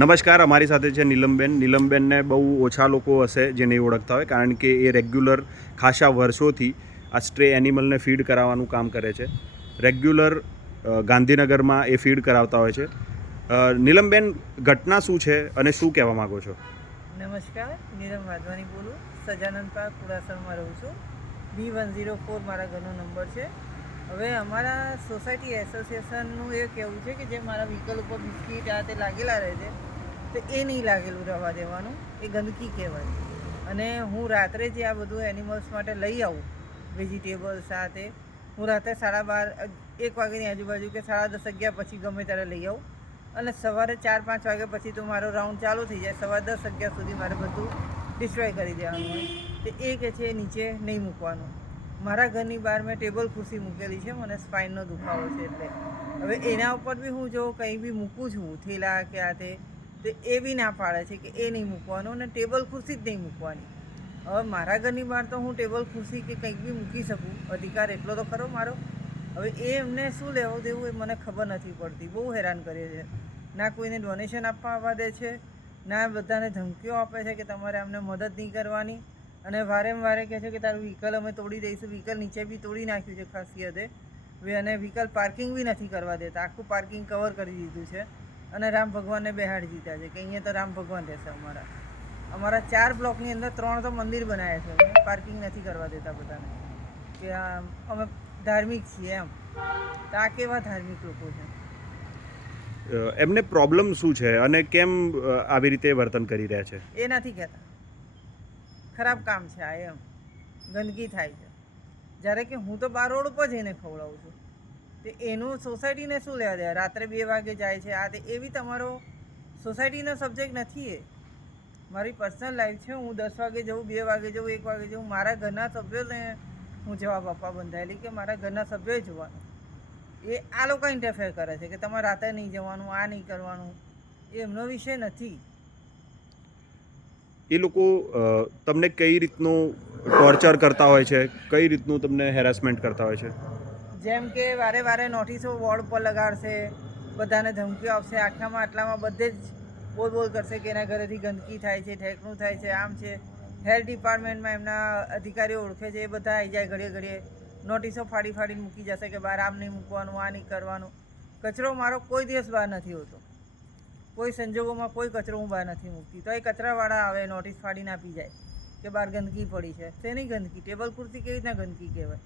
નમસ્કાર, અમારી સાથે છે નીલમબેન. નીલમબેનને બહુ ઓછા લોકો હશે જે નહીં ઓળખતા હોય, કારણ કે એ રેગ્યુલર ખાસા વર્ષોથી આ સ્ટ્રે એનિમલને ફીડ કરાવવાનું કામ કરે છે. રેગ્યુલર ગાંધીનગરમાં એ ફીડ કરાવતા હોય છે. નીલમબેન, ઘટના શું છે અને શું કહેવા માગો છો? નમસ્કાર, નીલમ વાધવાની બોલું. સજાનંદ પાર્ક કુડાસરમાં રહું છું. B104 મારા ઘરનો નંબર છે. હવે અમારા સોસાયટી એસોસિએશનનું એ કહેવું છે કે જે મારા વ્હીકલ ઉપર બિસ્કીટ આ તે લાગેલા રહે છે તો એ નહીં લાગેલું રહેવા દેવાનું, એ ગંદકી કહેવાય. અને હું રાત્રે જે આ બધું એનિમલ્સ માટે લઈ આવું, વેજીટેબલ્સ આ તે, હું રાત્રે 12:30 1 વાગ્યાની આજુબાજુ કે 10:30 11 પછી ગમે ત્યારે લઈ આવું. અને સવારે 4-5 વાગ્યા પછી તો મારો રાઉન્ડ ચાલુ થઈ જાય. સવારે 10-11 સુધી મારે બધું ડિસ્ટ્રોય કરી દેવાનું હોય. તો એ કે છે નીચે નહીં મૂકવાનું. મારા ઘરની બહાર મેં ટેબલ ખુરશી મૂકેલી છે, મને સ્પાઇનનો દુખાવો છે એટલે. હવે એના ઉપર બી હું જો કંઈ બી મૂકું છું, થેલા કે આ તે, તો એ બી ના પાડે છે કે એ નહીં મૂકવાનું અને ટેબલ ખુરશી જ નહીં મૂકવાની. હવે મારા ઘરની બહાર તો હું ટેબલ ખુરશી કે કંઈક બી મૂકી શકું, અધિકાર એટલો તો ખરો મારો. હવે એ એમને શું લેવું દેવું એ મને ખબર નથી પડતી. બહુ હેરાન કરે છે. ના કોઈને ડોનેશન આપવા આવવા દે છે, ના બધાને ધમકીઓ આપે છે કે તમારે અમને મદદ નહીં કરવાની. અને વારે કહે છે કે તારું વ્હીકલ અમે તોડી દઈશું. વ્હીકલ નીચે બી તોડી નાખ્યું છે ખાસી હદે. અને વ્હીકલ પાર્કિંગ બી નથી કરવા દેતા. આખું પાર્કિંગ કવર કરી દીધું છે અને રામ ભગવાનને બેહાડી દીધા છે કે અહીંયા તો રામ ભગવાન રહેશે. અમારા 4 બ્લોકની અંદર 3 તો મંદિર બનાવ્યા છે. પાર્કિંગ નથી કરવા દેતા બધાને, કે અમે ધાર્મિક છીએ એમ. તો આ કેવા ધાર્મિક લોકો છે? એમને પ્રોબ્લેમ શું છે અને કેમ આવી રીતે વર્તન કરી રહ્યા છે? એ નથી કહેતા. ખરાબ કામ છે આ એમ. ગંદકી થાય છે. જ્યારે કે હું તો બાર રોડ ઉપર જઈને ખવડાવું છું. તો એનું સોસાયટીને શું લેવા દે? રાત્રે 2 વાગે જાય છે આ તે, એ બી તમારો સોસાયટીનો સબ્જેક્ટ નથી. એ મારી પર્સનલ લાઈફ છે. હું 10 વાગે જઉં, 2 વાગે જઉં, 1 વાગે જઉં, મારા ઘરના સભ્યોને હું જવાબ આપવા બંધાયેલી કે મારા ઘરના સભ્યોએ જોવાનું. એ આ લોકો ઇન્ટરફેર કરે છે કે તમારે રાતે નહીં જવાનું, આ નહીં કરવાનું. એ એમનો વિષય નથી. એ લોકો તમને કઈ રીતનું ટોર્ચર કરતા હોય છે? કઈ રીતનું તમને હેરાસમેન્ટ કરતા હોય છે? જેમ કે વારે નોટિસો વોર્ડ પર લગાડશે, બધાને ધમકીઓ આપશે, આટલામાં બધે જ બોલ કરશે કે એના ઘરેથી ગંદકી થાય છે, ઠેકણું થાય છે, આમ છે. હેલ્થ ડિપાર્ટમેન્ટમાં એમના અધિકારીઓ ઓળખે છે, એ બધા આવી જાય ઘડીએ નોટિસો ફાડીને મૂકી જશે કે બહાર આમ નહીં મૂકવાનું, આ નહીં કરવાનું. કચરો મારો કોઈ દિવસ બહાર નથી હોતો. કોઈ સંજોગોમાં કોઈ કચરો હું બહાર નથી મૂકતી. તો એ કચરાવાળા આવે, નોટિસ ફાડીને આપી જાય કે બહાર ગંદકી પડી છે. શેની ગંદકી? ટેબલ ખુરશી કેવી રીતના ગંદકી કહેવાય?